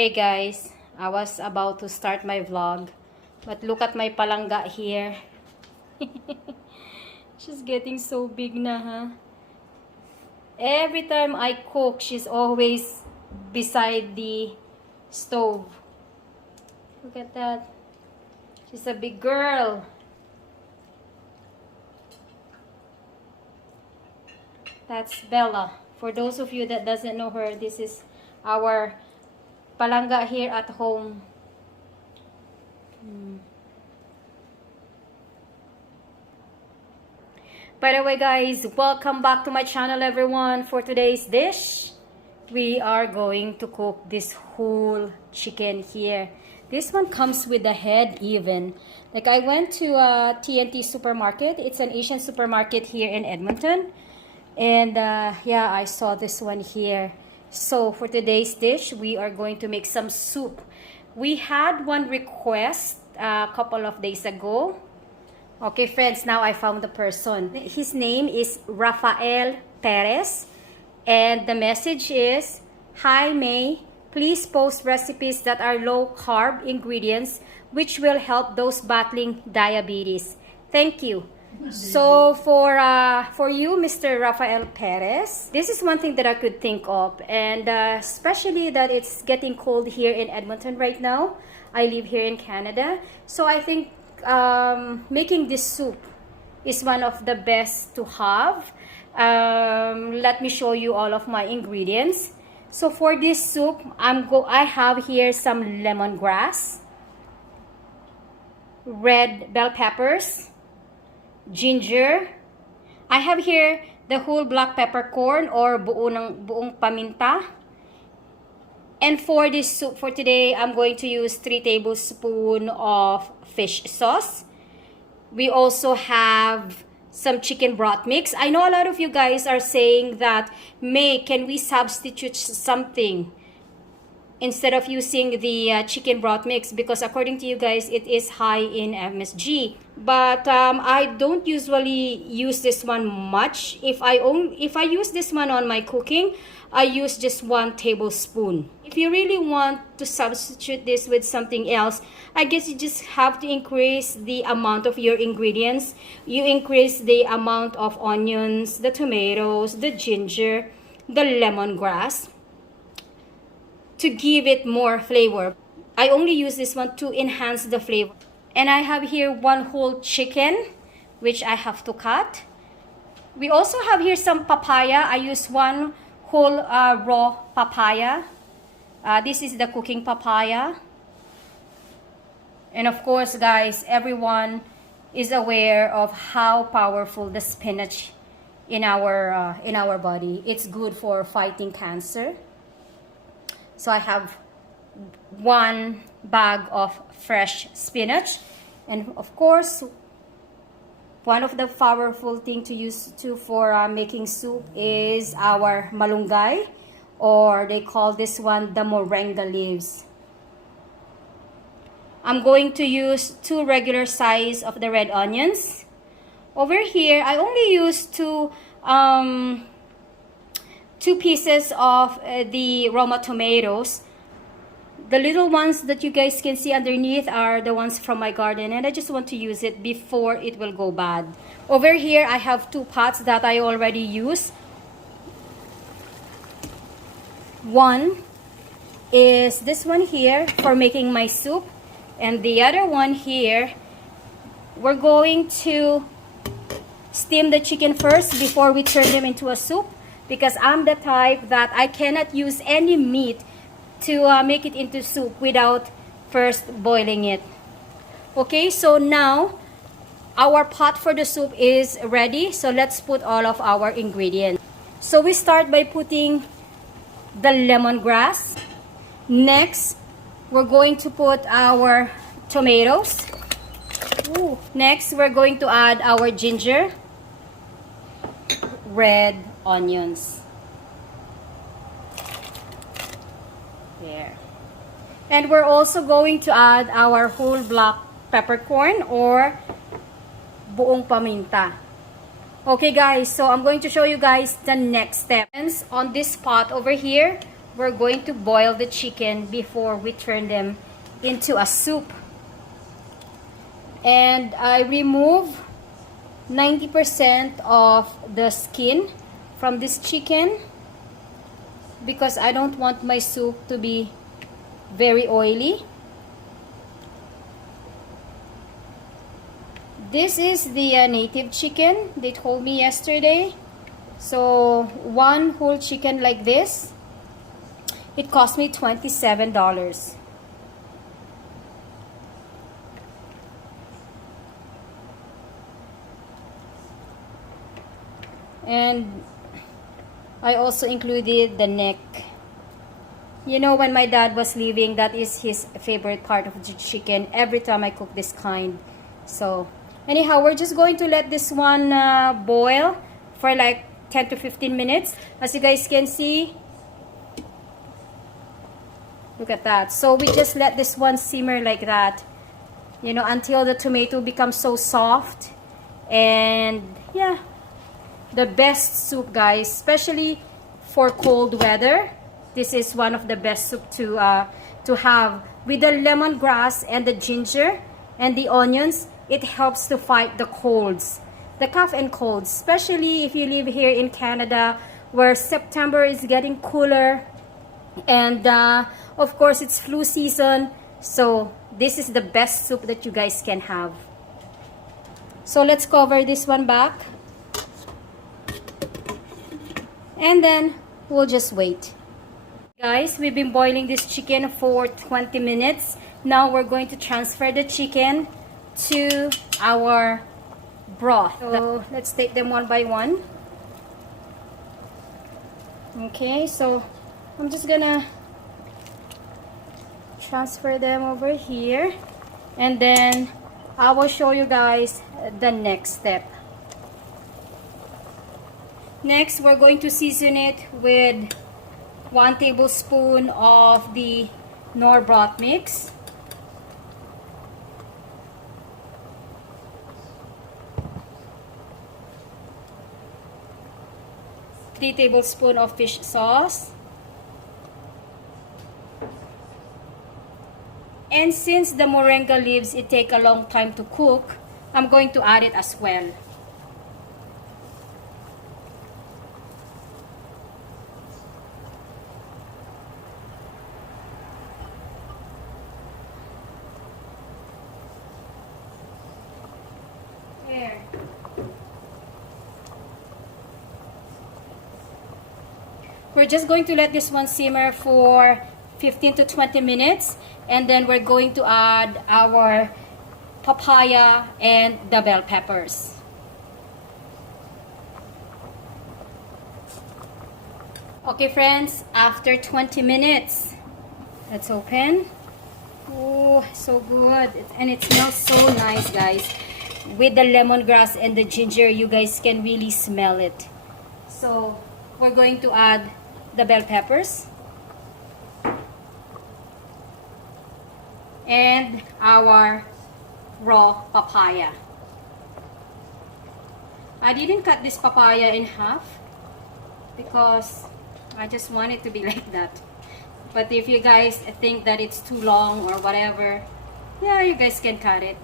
Hey guys, I was about to start my vlog, but look at my palangga here. She's getting so big na, huh? Every time I cook, she's always beside the stove. Look at that. She's a big girl. That's Bella. For those of you that doesn't know her, this is our palangga here at home. By the way guys, welcome back to my channel everyone. For today's dish, we are going to cook this whole chicken here. This one comes with the head even. Like I went to a TNT supermarket. It's an Asian supermarket here in Edmonton. And yeah, I saw this one here. So for today's dish, we are going to make some soup. We had one request a couple of days ago. Okay, friends, now I found the person. His name is Rafael Perez. And the message is, "Hi May, please post recipes that are low-carb ingredients which will help those battling diabetes. Thank you." So for you, Mr. Rafael Perez, this is one thing that I could think of, and especially that it's getting cold here in Edmonton right now. I live here in Canada, so I think making this soup is one of the best to have. Let me show you all of my ingredients. So for this soup, I have here some lemongrass, red bell peppers, ginger. I have here the whole black peppercorn or buong paminta. And for this soup for today, I'm going to use 3 tablespoons of fish sauce. We also have some chicken broth mix. I know a lot of you guys are saying that, "May, can we substitute something instead of using the chicken broth mix?" Because according to you guys, it is high in MSG. But I don't usually use this one much. If I use this one on my cooking, I use just 1 tablespoon. If you really want to substitute this with something else, I guess you just have to increase the amount of your ingredients. You increase the amount of onions, the tomatoes, the ginger, the lemongrass, to give it more flavor. I only use this one to enhance the flavor. And I have here 1 whole chicken, which I have to cut. We also have here some papaya. I use 1 whole raw papaya. This is the cooking papaya. And of course, guys, everyone is aware of how powerful the spinach in our body. It's good for fighting cancer. So I have 1 bag of fresh spinach, and of course, one of the powerful thing to use for making soup is our malunggay, or they call this one the moringa leaves. I'm going to use 2 regular size of the red onions. Over here, I only use 2 pieces of the Roma tomatoes. The little ones that you guys can see underneath are the ones from my garden, and I just want to use it before it will go bad. Over here, I have 2 pots that I already use. One is this one here for making my soup, and the other one here, we're going to steam the chicken first before we turn them into a soup, because I'm the type that I cannot use any meat to make it into soup without first boiling it. Okay, so now our pot for the soup is ready. So let's put all of our ingredients. So we start by putting the lemongrass. Next, we're going to put our tomatoes. Next, we're going to add our ginger, red onions. There. And we're also going to add our whole black peppercorn or buong paminta. Okay guys, so I'm going to show you guys the next step. On this pot over here, we're going to boil the chicken before we turn them into a soup. And I remove 90% of the skin from this chicken because I don't want my soup to be very oily. This is the native chicken they told me yesterday. So one whole chicken like this, it cost me $27. And I also included the neck. You know, when my dad was leaving, that is his favorite part of the chicken every time I cook this kind. So anyhow, we're just going to let this one boil for like 10 to 15 minutes. As you guys can see, look at that. So we just let this one simmer like that, you know, until the tomato becomes so soft. And yeah, the best soup, guys, especially for cold weather. This is one of the best soup to have with the lemongrass and the ginger and the onions. It helps to fight the colds, the cough and colds, especially if you live here in Canada where September is getting cooler and of course it's flu season. So this is the best soup that you guys can have. So let's cover this one back and then we'll just wait. Guys, we've been boiling this chicken for 20 minutes. Now we're going to transfer the chicken to our broth. So let's take them one by one. Okay, so I'm just gonna transfer them over here and then I will show you guys the next step. Next, we're going to season it with 1 tablespoon of the Knorr broth mix. Three tablespoons of fish sauce. And since the moringa leaves, it take a long time to cook, I'm going to add it as well. There. We're just going to let this one simmer for 15 to 20 minutes and then we're going to add our papaya and the bell peppers. Okay friends, after 20 minutes, let's open. Oh, so good. And it smells so nice, guys. With the lemongrass and the ginger, you guys can really smell it. So we're going to add the bell peppers and our raw papaya. I didn't cut this papaya in half because I just want it to be like that. But if you guys think that it's too long or whatever, yeah, you guys can cut it.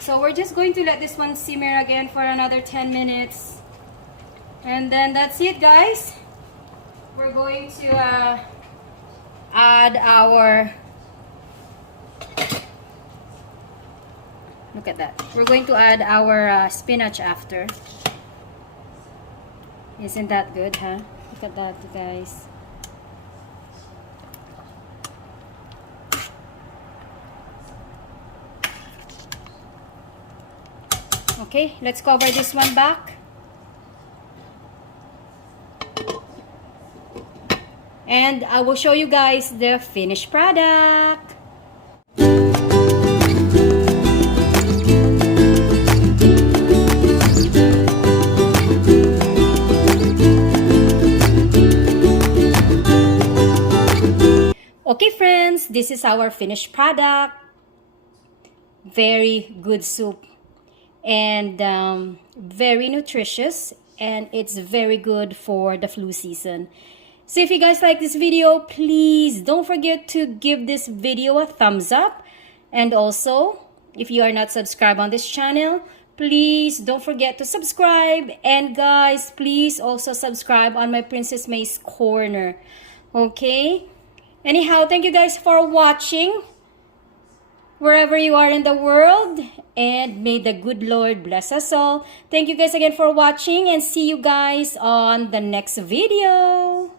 So we're just going to let this one simmer again for another 10 minutes. And then that's it, guys. We're going to add our... Look at that. We're going to add our spinach after. Isn't that good, huh? Look at that, you guys. Okay, let's cover this one back. And I will show you guys the finished product. Okay friends, this is our finished product. Very good soup and very nutritious and it's very good for the flu season. So if you guys like this video, please don't forget to give this video a thumbs up. And also, if you are not subscribed on this channel, please don't forget to subscribe. And guys, please also subscribe on my Princess May's Corner. Okay? Anyhow, thank you guys for watching wherever you are in the world, and may the good Lord bless us all. Thank you guys again for watching, and see you guys on the next video.